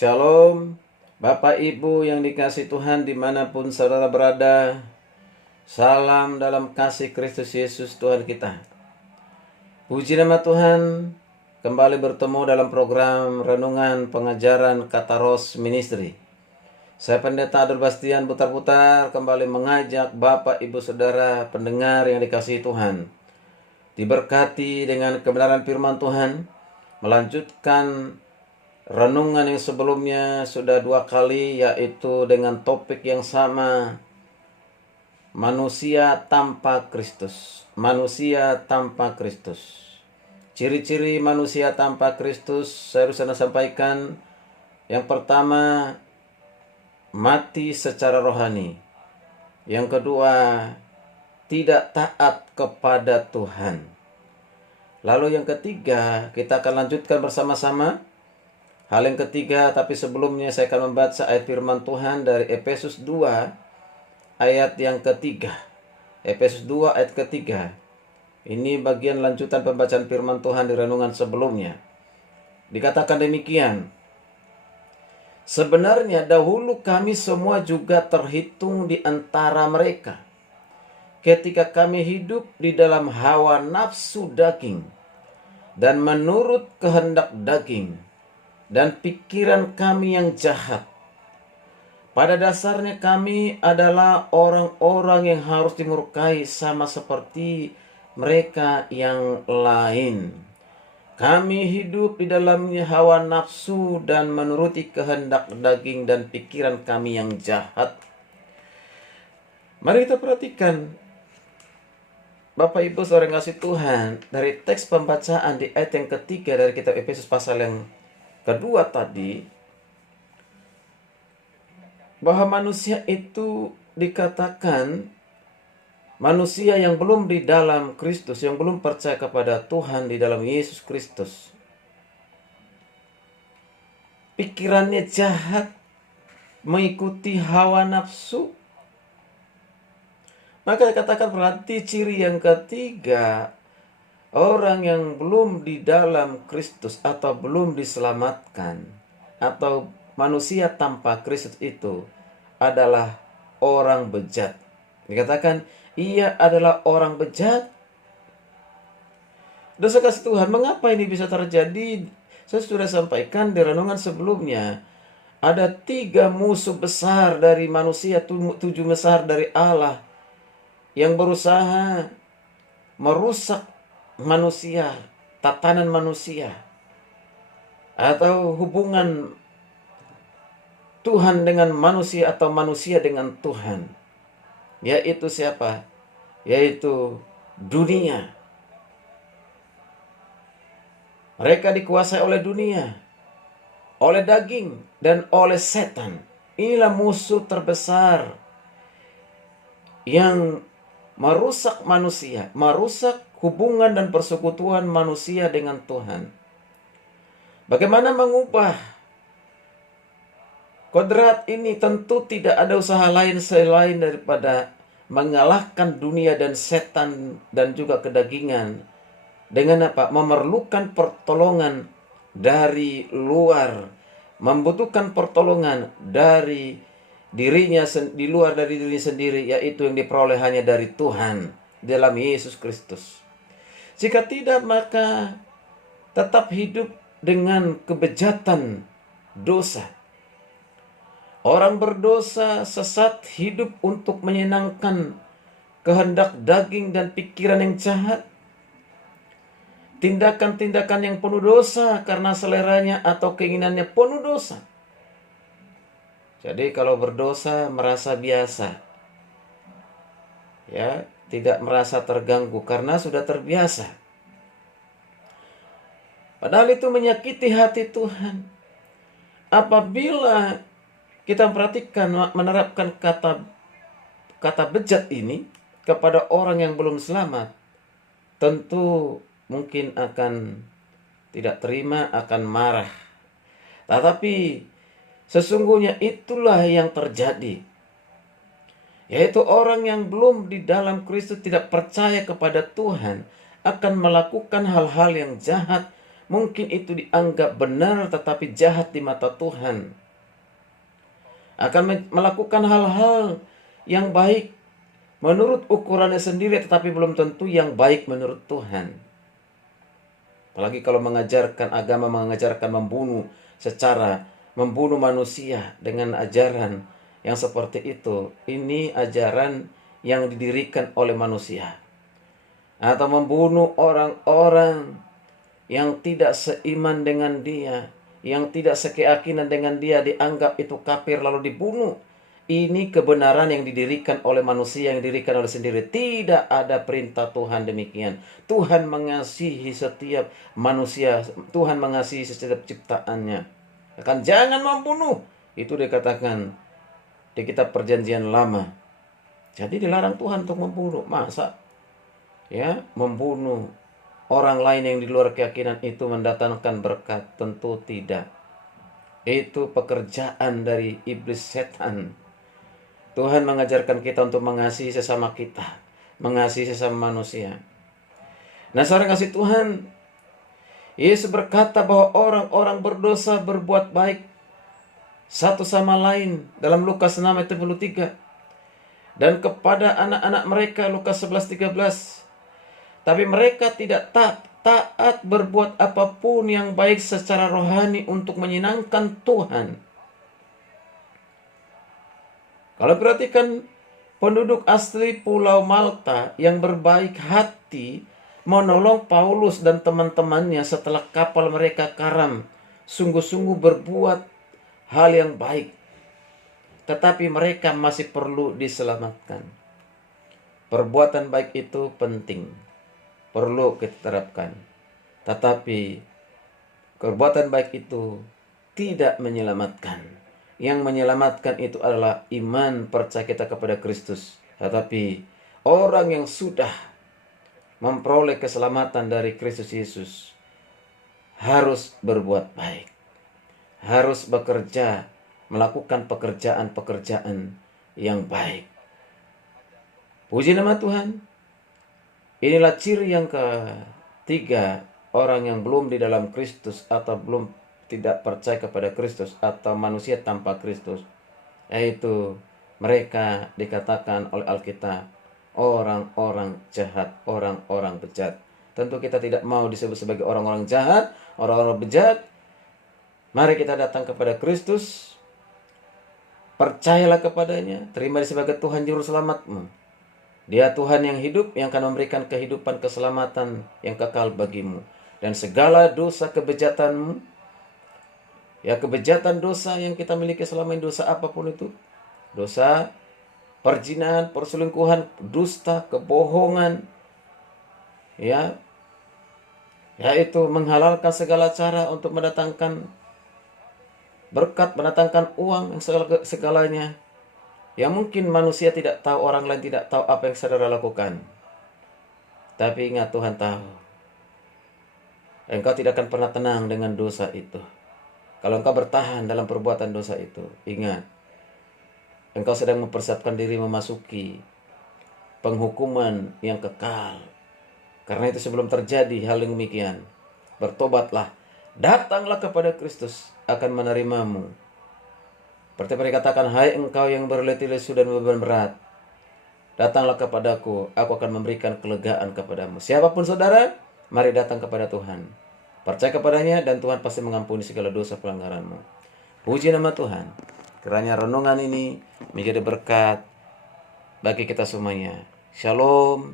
Shalom, Bapak Ibu yang dikasihi Tuhan dimanapun saudara berada. Salam dalam kasih Kristus Yesus Tuhan kita. Puji nama Tuhan, kembali bertemu dalam program Renungan Pengajaran Kataros Ministry. Saya Pendeta Adol Bastian Putar-Putar kembali mengajak Bapak Ibu Saudara pendengar yang dikasihi Tuhan, diberkati dengan kebenaran firman Tuhan, melanjutkan renungan yang sebelumnya sudah 2 kali, yaitu dengan topik yang sama, manusia tanpa Kristus. Manusia tanpa Kristus. Ciri-ciri manusia tanpa Kristus saya harus sampaikan. Yang pertama, mati secara rohani. Yang kedua, tidak taat kepada Tuhan. Lalu yang ketiga, kita akan lanjutkan bersama-sama. Hal yang ketiga, tapi sebelumnya saya akan membaca ayat firman Tuhan dari Efesus 2 ayat yang ketiga. Efesus 2 ayat ketiga. Ini bagian lanjutan pembacaan firman Tuhan di renungan sebelumnya. Dikatakan demikian. Sebenarnya dahulu kami semua juga terhitung di antara mereka, ketika kami hidup di dalam hawa nafsu daging dan menurut kehendak daging dan pikiran kami yang jahat. Pada dasarnya kami adalah orang-orang yang harus dimurkai sama seperti mereka yang lain. Kami hidup di dalamnya hawa nafsu dan menuruti kehendak daging dan pikiran kami yang jahat. Mari kita perhatikan, Bapak Ibu saudara yang kasih Tuhan, dari teks pembacaan di ayat yang ketiga dari kitab Efesus pasal yang kedua tadi, bahwa manusia itu dikatakan manusia yang belum di dalam Kristus, yang belum percaya kepada Tuhan di dalam Yesus Kristus. Pikirannya jahat, mengikuti hawa nafsu. Maka dikatakan berarti ciri yang ketiga, orang yang belum di dalam Kristus atau belum diselamatkan, atau manusia tanpa Kristus itu adalah orang bejat. Dikatakan ia adalah orang bejat. Dosa kasih Tuhan, mengapa ini bisa terjadi? Saya sudah sampaikan di renungan sebelumnya. Ada 3 musuh besar dari manusia, 7 besar dari Allah yang berusaha merusak manusia, tatanan manusia, atau hubungan Tuhan dengan manusia atau manusia dengan Tuhan. Yaitu siapa? Yaitu dunia. Mereka dikuasai oleh dunia, oleh daging, dan oleh setan. Inilah musuh terbesar yang merusak manusia, merusak hubungan dan persekutuan manusia dengan Tuhan. Bagaimana mengubah kodrat ini? Tentu tidak ada usaha lain selain daripada mengalahkan dunia dan setan dan juga kedagingan. Dengan apa? Memerlukan pertolongan dari luar, membutuhkan pertolongan dari dirinya, di luar dari diri sendiri, yaitu yang diperoleh hanya dari Tuhan dalam Yesus Kristus. Jika tidak, maka tetap hidup dengan kebejatan dosa. Orang berdosa sesat hidup untuk menyenangkan kehendak daging dan pikiran yang jahat. Tindakan-tindakan yang penuh dosa karena seleranya atau keinginannya penuh dosa. Jadi kalau berdosa merasa biasa, ya, tidak merasa terganggu karena sudah terbiasa. Padahal itu menyakiti hati Tuhan. Apabila kita perhatikan, menerapkan kata bejat ini kepada orang yang belum selamat, tentu mungkin akan tidak terima, akan marah. Tetapi sesungguhnya itulah yang terjadi, yaitu orang yang belum di dalam Kristus, tidak percaya kepada Tuhan, akan melakukan hal-hal yang jahat, mungkin itu dianggap benar tetapi jahat di mata Tuhan. Akan melakukan hal-hal yang baik menurut ukurannya sendiri tetapi belum tentu yang baik menurut Tuhan. Apalagi kalau mengajarkan agama, mengajarkan membunuh manusia dengan ajaran yang seperti itu. Ini ajaran yang didirikan oleh manusia. Atau membunuh orang-orang yang tidak seiman dengan dia, yang tidak sekeyakinan dengan dia, dianggap itu kafir lalu dibunuh. Ini kebenaran yang didirikan oleh manusia, yang didirikan oleh sendiri. Tidak ada perintah Tuhan demikian. Tuhan mengasihi setiap manusia, Tuhan mengasihi setiap ciptaannya. Akan jangan membunuh. Itu dikatakan di kitab Perjanjian Lama. Jadi dilarang Tuhan untuk membunuh. Masa ya membunuh orang lain yang di luar keyakinan itu mendatangkan berkat? Tentu tidak. Itu pekerjaan dari iblis setan. Tuhan mengajarkan kita untuk mengasihi sesama kita, mengasihi sesama manusia. Nah, saudara kasih Tuhan, Yesus berkata bahwa orang-orang berdosa berbuat baik satu sama lain dalam Lukas 6:23. Dan kepada anak-anak mereka, Lukas 11:13. Tapi mereka tidak taat berbuat apapun yang baik secara rohani untuk menyenangkan Tuhan. Kalau perhatikan penduduk asli Pulau Malta yang berbaik hati menolong Paulus dan teman-temannya setelah kapal mereka karam, sungguh-sungguh berbuat hal yang baik. Tetapi mereka masih perlu diselamatkan. Perbuatan baik itu penting, perlu kita terapkan. Tetapi perbuatan baik itu tidak menyelamatkan. Yang menyelamatkan itu adalah iman percaya kita kepada Kristus. Tetapi orang yang sudah memperoleh keselamatan dari Kristus Yesus harus berbuat baik, harus bekerja, melakukan pekerjaan-pekerjaan yang baik. Puji nama Tuhan. Inilah ciri yang ketiga orang yang belum di dalam Kristus atau belum tidak percaya kepada Kristus atau manusia tanpa Kristus, yaitu mereka dikatakan oleh Alkitab orang-orang jahat, orang-orang bejat. Tentu kita tidak mau disebut sebagai orang-orang jahat, orang-orang bejat. Mari kita datang kepada Kristus, percayalah kepadanya, terima dia sebagai Tuhan Juru Selamatmu. Dia Tuhan yang hidup, yang akan memberikan kehidupan, keselamatan yang kekal bagimu. Dan segala dosa kebejatanmu, ya kebejatan dosa yang kita miliki selama ini, dosa apapun itu, dosa perzinahan, perselingkuhan, dusta, kebohongan, yaitu menghalalkan segala cara untuk mendatangkan berkat, mendatangkan uang, yang segalanya, yang mungkin manusia tidak tahu, orang lain tidak tahu apa yang saudara lakukan. Tapi ingat, Tuhan tahu. Engkau tidak akan pernah tenang dengan dosa itu. Kalau engkau bertahan dalam perbuatan dosa itu, ingat, engkau sedang mempersiapkan diri memasuki penghukuman yang kekal. Karena itu sebelum terjadi hal yang demikian, bertobatlah, datanglah kepada Kristus, akan menerimamu. Seperti dikatakan, hai engkau yang berletih lesu dan beban berat, datanglah kepadaku, aku akan memberikan kelegaan kepadamu. Siapapun saudara, mari datang kepada Tuhan. Percaya kepadanya dan Tuhan pasti mengampuni segala dosa pelanggaranmu. Puji nama Tuhan. Kiranya renungan ini menjadi berkat bagi kita semuanya. Shalom.